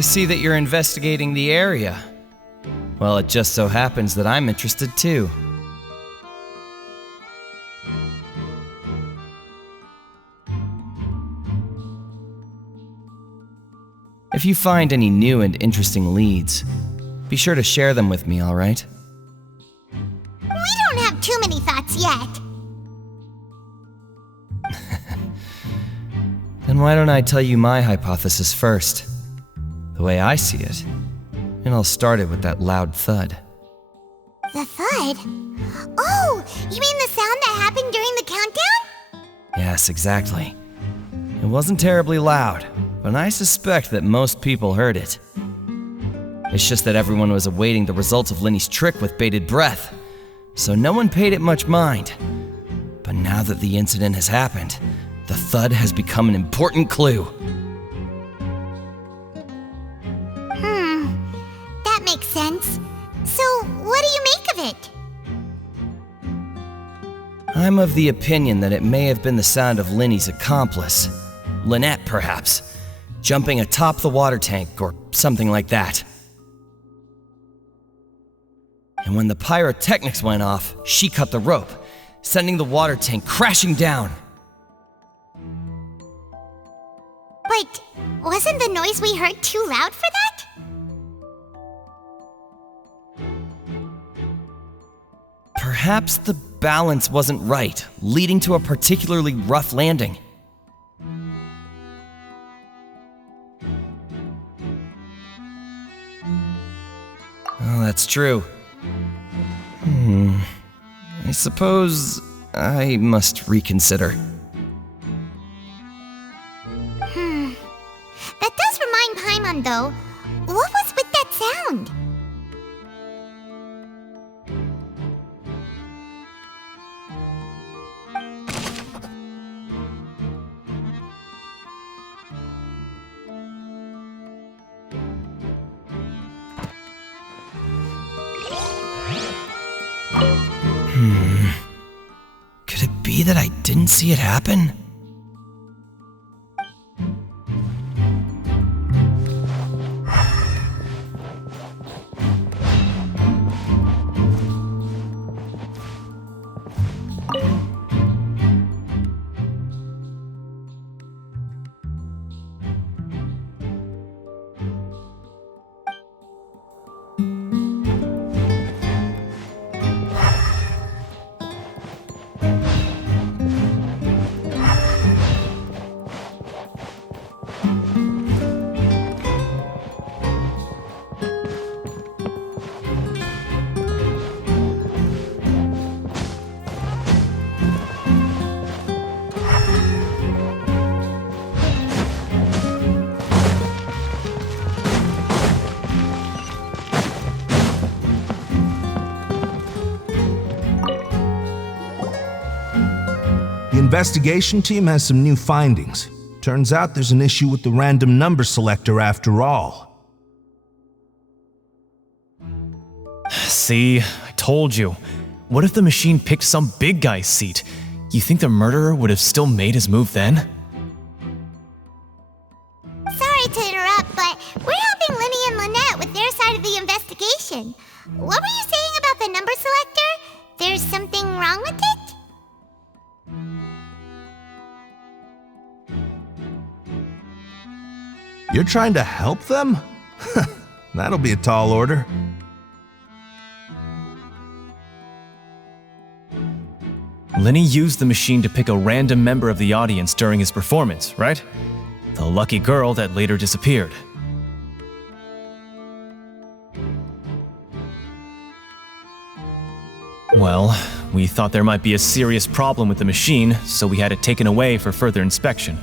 I see that you're investigating the area. Well, it just so happens that I'm interested too. If you find any new and interesting leads, be sure to share them with me, all right? We don't have too many thoughts yet. Then why don't I tell you my hypothesis first, the way I see it, and I'll start it with that loud thud. The thud? Oh, you mean the sound that happened during the countdown? Yes, exactly. It wasn't terribly loud, but I suspect that most people heard it. It's just that everyone was awaiting the results of Linny's trick with bated breath, so no one paid it much mind. But now that the incident has happened, the thud has become an important clue. That makes sense. So, what do you make of it? I'm of the opinion that it may have been the sound of Linny's accomplice, Lynette perhaps, jumping atop the water tank or something like that. And when the pyrotechnics went off, she cut the rope, sending the water tank crashing down. But wasn't the noise we heard too loud for that? Perhaps the balance wasn't right, leading to a particularly rough landing. Oh, that's true. I suppose I must reconsider. That does remind Paimon, though. What was with that sound? Could it be that I didn't see it happen? The investigation team has some new findings. Turns out there's an issue with the random number selector after all. See, I told you. What if the machine picked some big guy's seat? You think the murderer would have still made his move then? Sorry to interrupt, but we're helping Linny and Lynette with their side of the investigation. What were you saying about the number selector? There's something wrong with it? You're trying to help them? That'll be a tall order. Linny used the machine to pick a random member of the audience during his performance, right? The lucky girl that later disappeared. Well, we thought there might be a serious problem with the machine, so we had it taken away for further inspection.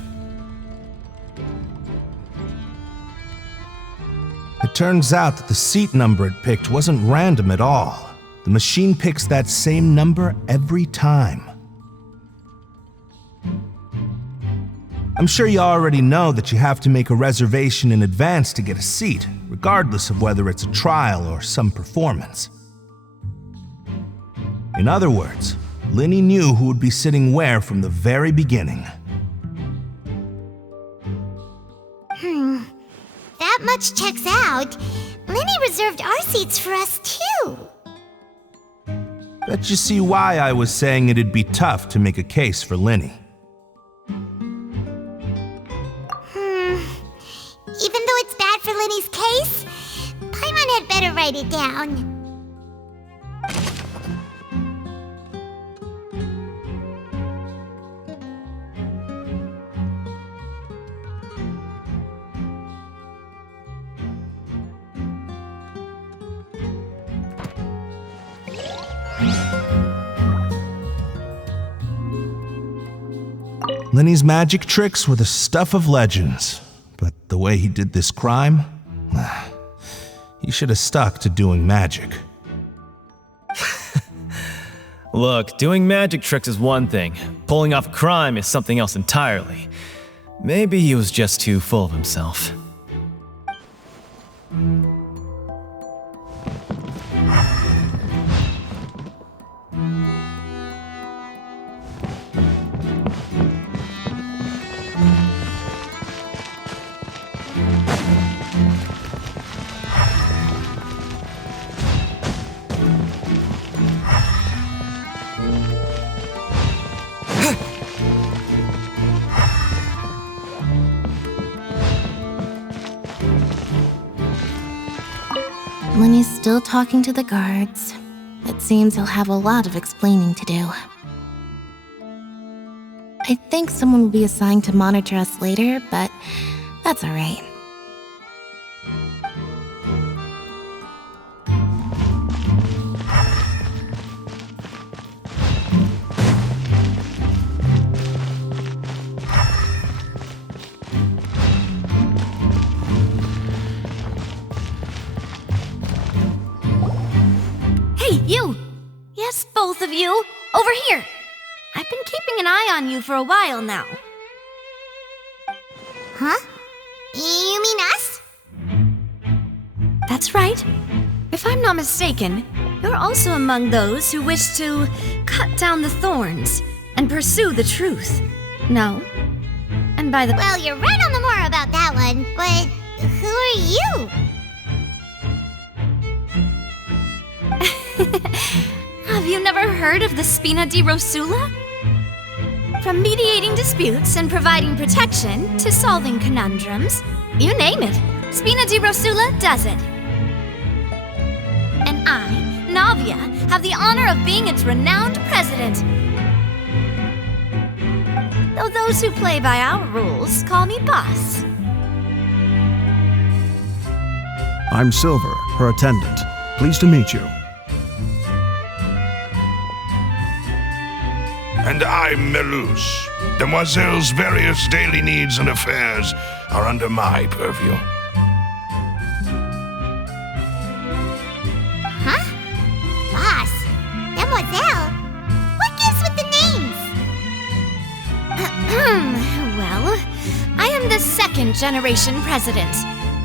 It turns out that the seat number it picked wasn't random at all. The machine picks that same number every time. I'm sure you already know that you have to make a reservation in advance to get a seat, regardless of whether it's a trial or some performance. In other words, Linny knew who would be sitting where from the very beginning. That much checks out, Lenny reserved our seats for us too. Bet you see why I was saying it'd be tough to make a case for Lenny. Even though it's bad for Lenny's case, Paimon had better write it down. Lenny's magic tricks were the stuff of legends, but the way he did this crime, he should have stuck to doing magic. Look, doing magic tricks is one thing. Pulling off a crime is something else entirely. Maybe he was just too full of himself. Lenny's still talking to the guards. It seems he'll have a lot of explaining to do. I think someone will be assigned to monitor us later, but that's alright. Hey, you! Yes, both of you! Over here! I've been keeping an eye on you for a while now. Huh? You mean us? That's right. If I'm not mistaken, you're also among those who wish to cut down the thorns and pursue the truth. No? And by the... Well, you're right on the more about that one, but who are you? Have you never heard of the Spina di Rosula? From mediating disputes and providing protection to solving conundrums, you name it, Spina di Rosula does it. And I, Navia, have the honor of being its renowned president. Though those who play by our rules call me boss. I'm Silver, her attendant. Pleased to meet you. And I'm Melus. Demoiselle's various daily needs and affairs are under my purview. Huh? Boss? Demoiselle? What gives with the names? Well, I am the second generation president.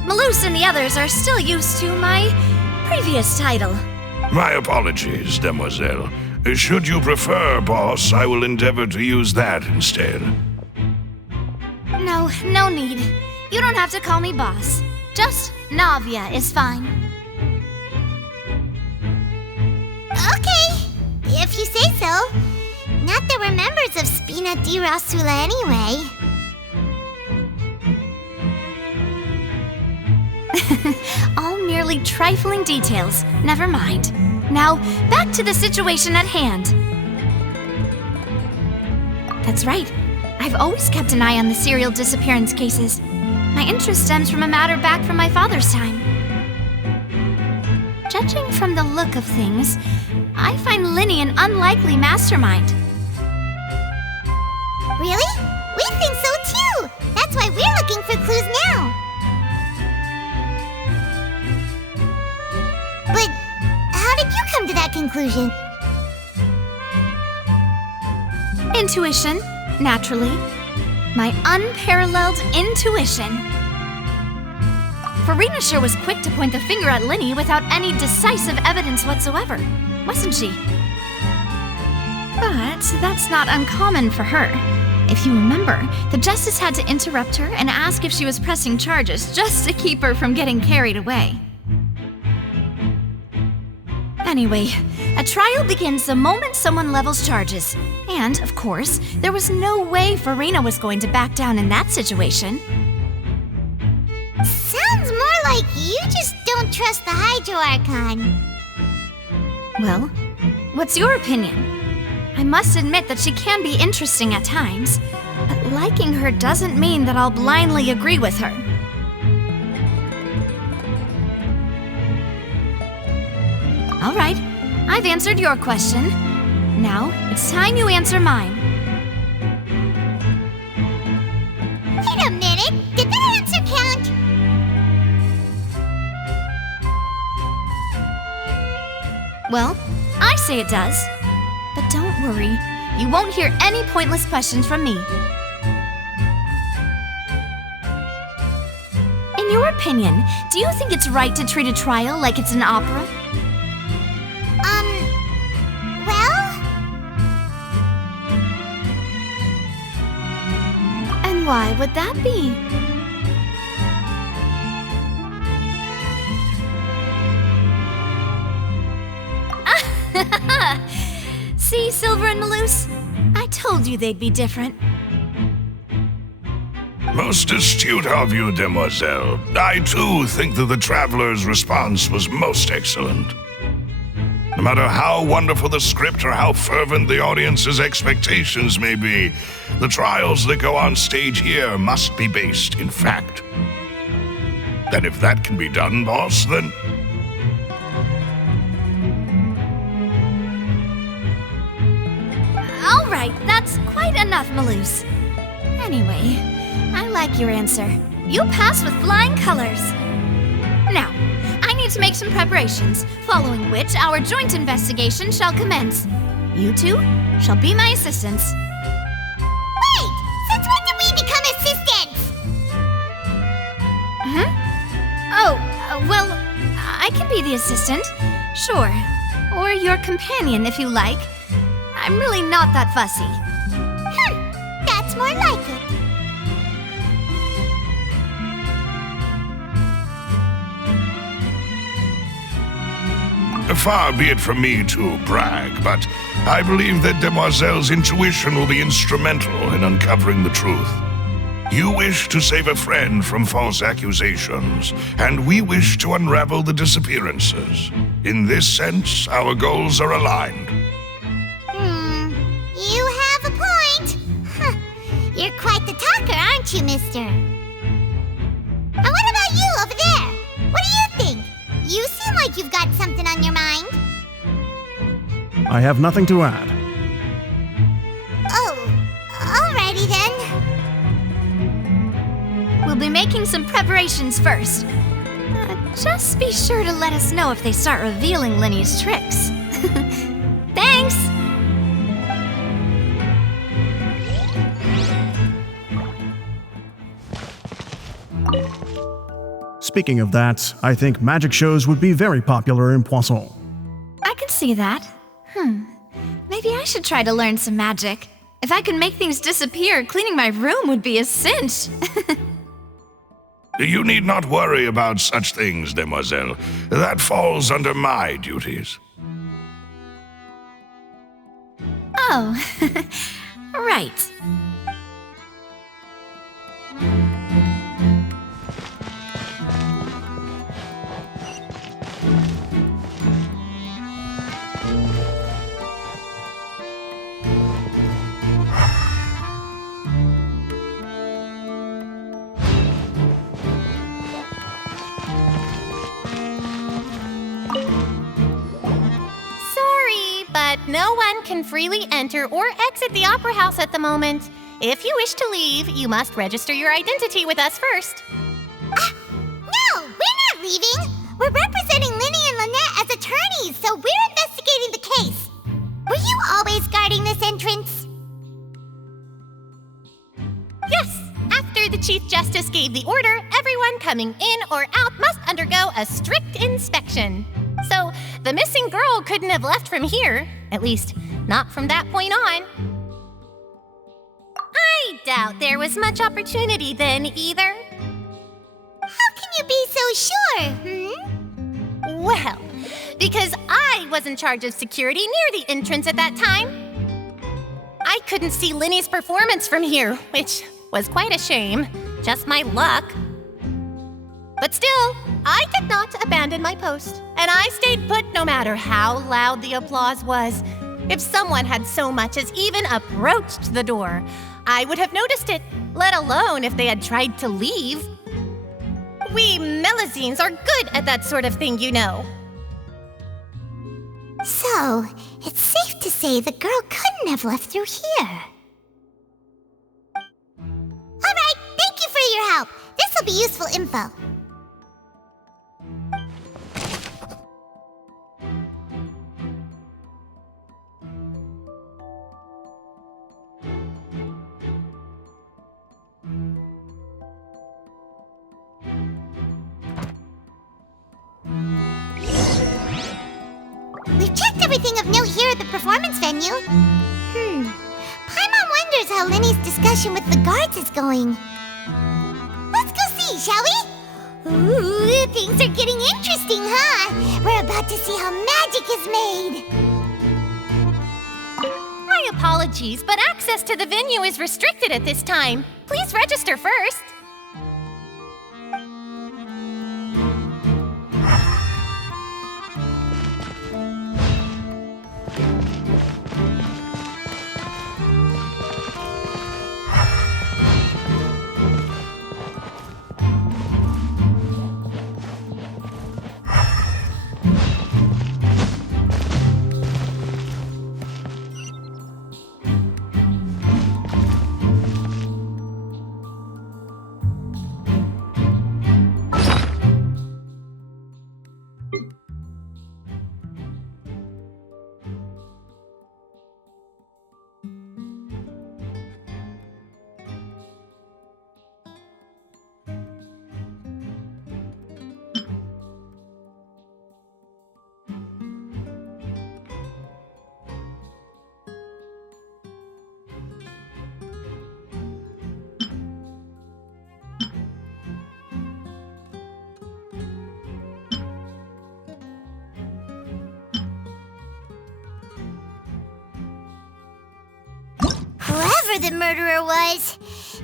Melus and the others are still used to my previous title. My apologies, Demoiselle. Should you prefer, boss, I will endeavor to use that instead. No need. You don't have to call me boss. Just Navia is fine. Okay, if you say so. Not that we're members of Spina di Rosula anyway. All merely trifling details. Never mind. Now, back to the situation at hand. That's right. I've always kept an eye on the serial disappearance cases. My interest stems from a matter back from my father's time. Judging from the look of things, I find Lenny an unlikely mastermind. Really? We think so too! That's why we're looking for clues now. But how did you come to that conclusion? Intuition, naturally. My unparalleled intuition. Farina sure was quick to point the finger at Lenny without any decisive evidence whatsoever, wasn't she? But that's not uncommon for her. If you remember, the Justice had to interrupt her and ask if she was pressing charges just to keep her from getting carried away. Anyway, a trial begins the moment someone levels charges. And, of course, there was no way Farina was going to back down in that situation. Sounds more like you just don't trust the Hydro Archon. Well, what's your opinion? I must admit that she can be interesting at times, but liking her doesn't mean that I'll blindly agree with her. All right, I've answered your question. Now, it's time you answer mine. Wait a minute, did that answer count? Well, I say it does. But don't worry, you won't hear any pointless questions from me. In your opinion, do you think it's right to treat a trial like it's an opera? Well? And why would that be? See, Silver and Maloose? I told you they'd be different. Most astute of you, Demoiselle. I too think that the Traveler's response was most excellent. No matter how wonderful the script or how fervent the audience's expectations may be, the trials that go on stage here must be based in fact. And if that can be done, boss, then... All right, that's quite enough, Maloose. Anyway, I like your answer. You passed with flying colors. Now, I need to make some preparations, following which our joint investigation shall commence. You two shall be my assistants. Wait! Since when did we become assistants? Well, I can be the assistant, sure. Or your companion, if you like. I'm really not that fussy. That's more like it. Far be it from me to brag, but I believe that Demoiselle's intuition will be instrumental in uncovering the truth. You wish to save a friend from false accusations, and we wish to unravel the disappearances. In this sense, our goals are aligned. You have a point. You're quite the talker, aren't you, mister? And what about you over there? What do you think? You seem like you've got something on your mind. I have nothing to add. Oh, alrighty then. We'll be making some preparations first. Just be sure to let us know if they start revealing Linny's tricks. Thanks! Speaking of that, I think magic shows would be very popular in Poisson. I can see that. Maybe I should try to learn some magic. If I could make things disappear, cleaning my room would be a cinch. You need not worry about such things, Demoiselle. That falls under my duties. Oh, right. But no one can freely enter or exit the Opera House at the moment. If you wish to leave, you must register your identity with us first. No, we're not leaving. We're representing Linny and Lynette as attorneys, so we're investigating the case. Were you always guarding this entrance? Yes. After the Chief Justice gave the order, everyone coming in or out must undergo a strict inspection. So, the missing girl couldn't have left from here. At least, not from that point on. I doubt there was much opportunity then either. How can you be so sure, Well, because I was in charge of security near the entrance at that time. I couldn't see Linny's performance from here, which was quite a shame. Just my luck. But still, I did not abandon my post, and I stayed put no matter how loud the applause was. If someone had so much as even approached the door, I would have noticed it, let alone if they had tried to leave. We Melazines are good at that sort of thing, you know. So, it's safe to say the girl couldn't have left through here. Alright, thank you for your help. This'll be useful info. We've checked everything of note here at the performance venue. Paimon wonders how Linny's discussion with the guards is going. Let's go see, shall we? Ooh, things are getting interesting, huh? We're about to see how magic is made. My apologies, but access to the venue is restricted at this time. Please register first. Whoever the murderer was,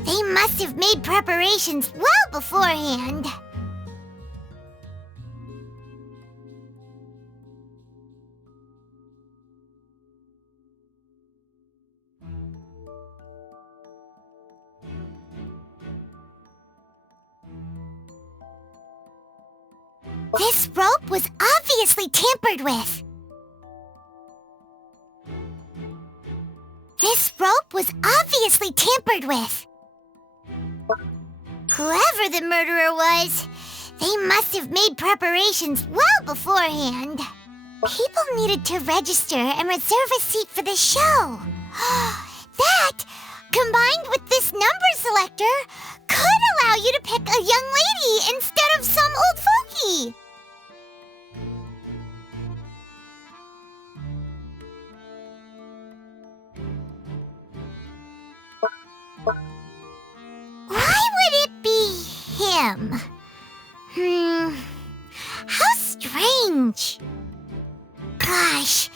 they must have made preparations well beforehand. This rope was obviously tampered with. This rope was obviously tampered with. Whoever the murderer was, they must have made preparations well beforehand. People needed to register and reserve a seat for the show. That, combined with this number selector, could allow you to pick a young lady instead of some old fogey. Why would it be him? How strange. Gosh,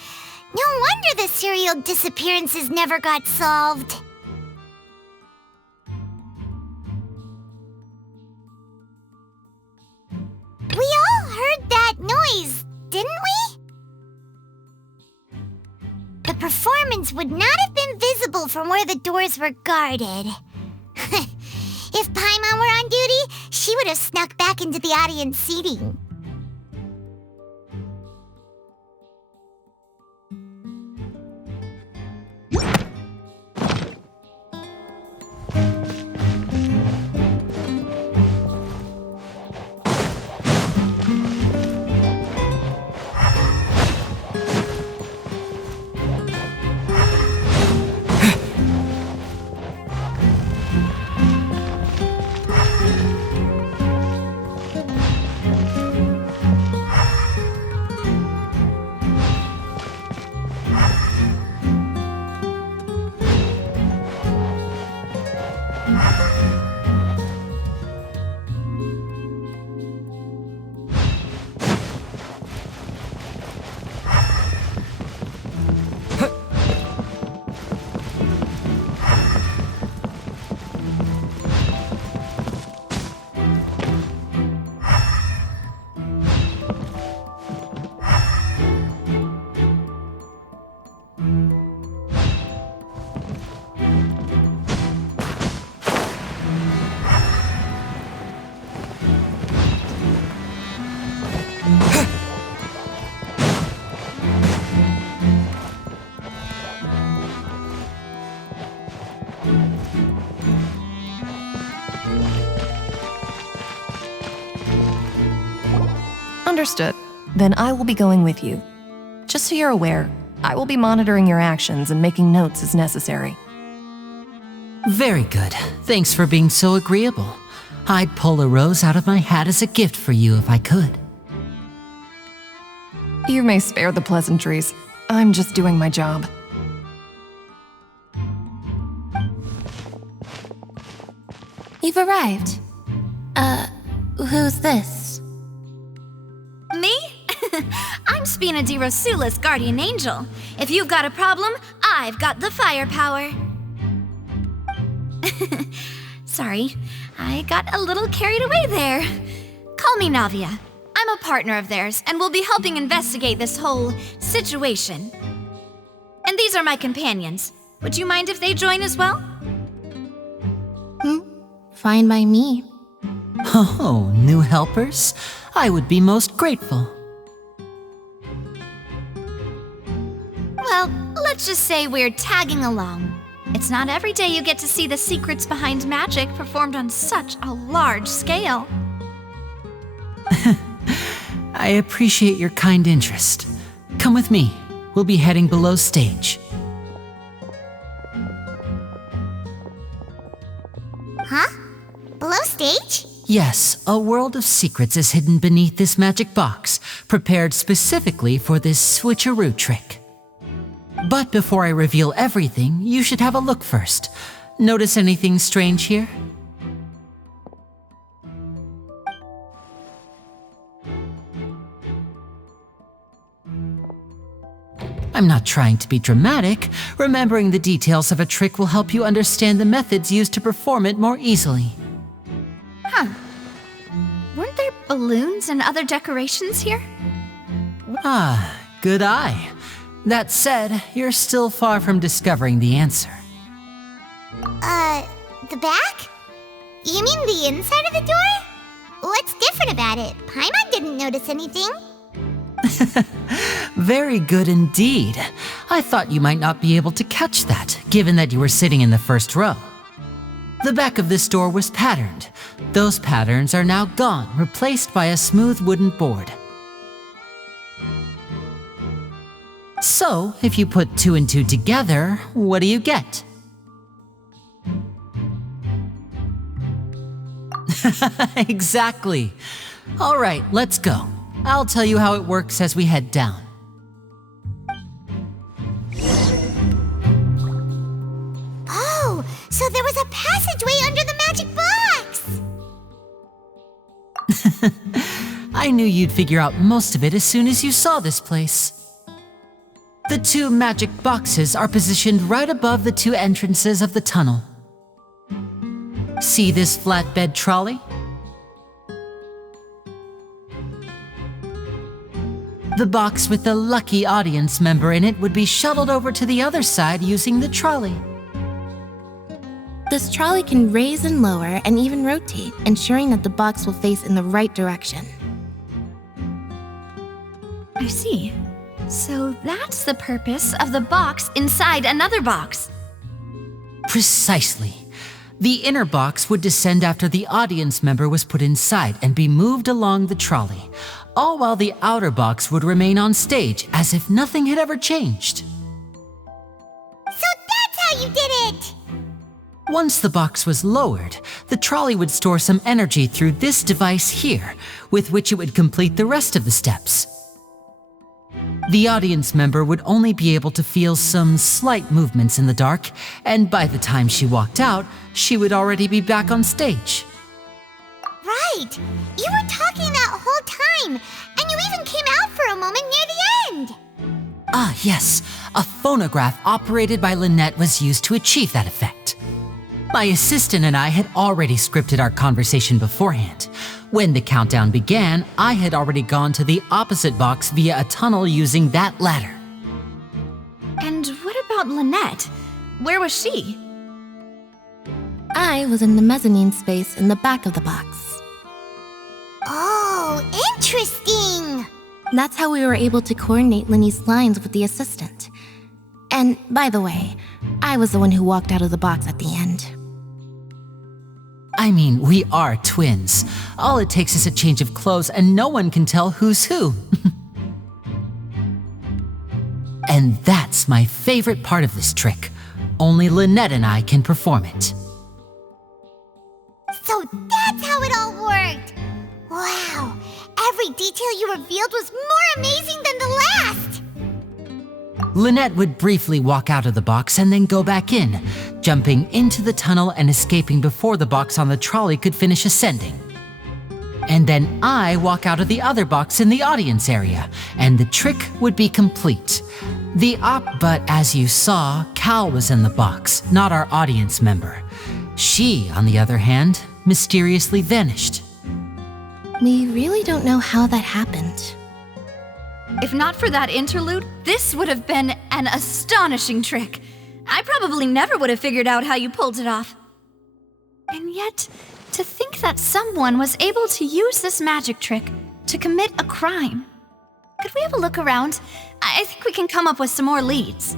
no wonder the serial disappearances never got solved. We all heard that noise, didn't we? The performance would not have been visible from where the doors were guarded. If Paimon were on duty, she would have snuck back into the audience seating. Understood. Then I will be going with you. Just so you're aware, I will be monitoring your actions and making notes as necessary. Very good. Thanks for being so agreeable. I'd pull a rose out of my hat as a gift for you if I could. You may spare the pleasantries. I'm just doing my job. You've arrived. Who's this? Me? I'm Spina di Rosula's guardian angel. If you've got a problem, I've got the firepower. Sorry, I got a little carried away there. Call me Navia. I'm a partner of theirs, and will be helping investigate this whole situation. And these are my companions. Would you mind if they join as well? Fine by me. Oh, new helpers? I would be most grateful. Well, let's just say we're tagging along. It's not every day you get to see the secrets behind magic performed on such a large scale. I appreciate your kind interest. Come with me. We'll be heading below stage. Huh? Below stage? Yes, a world of secrets is hidden beneath this magic box, prepared specifically for this switcheroo trick. But before I reveal everything, you should have a look first. Notice anything strange here? I'm not trying to be dramatic. Remembering the details of a trick will help you understand the methods used to perform it more easily. Huh. Weren't there balloons and other decorations here? Ah, good eye. That said, you're still far from discovering the answer. The back? You mean the inside of the door? What's different about it? Paimon didn't notice anything. Very good indeed. I thought you might not be able to catch that, given that you were sitting in the first row. The back of this door was patterned. Those patterns are now gone, replaced by a smooth wooden board. So, if you put 2 and 2 together, what do you get? Exactly. All right, let's go. I'll tell you how it works as we head down. Oh, so there was a passageway under the magic box! I knew you'd figure out most of it as soon as you saw this place. The 2 magic boxes are positioned right above the 2 entrances of the tunnel. See this flatbed trolley? The box with the lucky audience member in it would be shuttled over to the other side using the trolley. This trolley can raise and lower and even rotate, ensuring that the box will face in the right direction. I see. So that's the purpose of the box inside another box. Precisely. The inner box would descend after the audience member was put inside and be moved along the trolley, all while the outer box would remain on stage as if nothing had ever changed. So that's how you did it! Once the box was lowered, the trolley would store some energy through this device here, with which it would complete the rest of the steps. The audience member would only be able to feel some slight movements in the dark, and by the time she walked out, she would already be back on stage. Right! You were talking that whole time, and you even came out for a moment near the end! Ah, yes. A phonograph operated by Lynette was used to achieve that effect. My assistant and I had already scripted our conversation beforehand. When the countdown began, I had already gone to the opposite box via a tunnel using that ladder. And what about Lynette? Where was she? I was in the mezzanine space in the back of the box. Oh, interesting! That's how we were able to coordinate Linny's lines with the assistant. And by the way, I was the one who walked out of the box at the end. I mean, we are twins. All it takes is a change of clothes and no one can tell who's who. And that's my favorite part of this trick. Only Lynette and I can perform it. So that's how it all worked! Wow! Every detail you revealed was more amazing than the last! Lynette would briefly walk out of the box and then go back in, jumping into the tunnel and escaping before the box on the trolley could finish ascending. And then I walk out of the other box in the audience area, and the trick would be complete. But as you saw, Cal was in the box, not our audience member. She, on the other hand, mysteriously vanished. We really don't know how that happened. If not for that interlude, this would have been an astonishing trick. I probably never would have figured out how you pulled it off. And yet, to think that someone was able to use this magic trick to commit a crime. Could we have a look around? I think we can come up with some more leads.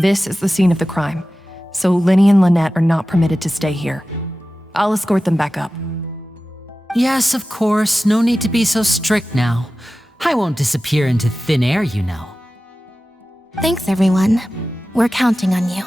This is the scene of the crime, so Linny and Lynette are not permitted to stay here. I'll escort them back up. Yes, of course. No need to be so strict now. I won't disappear into thin air, you know. Thanks, everyone. We're counting on you.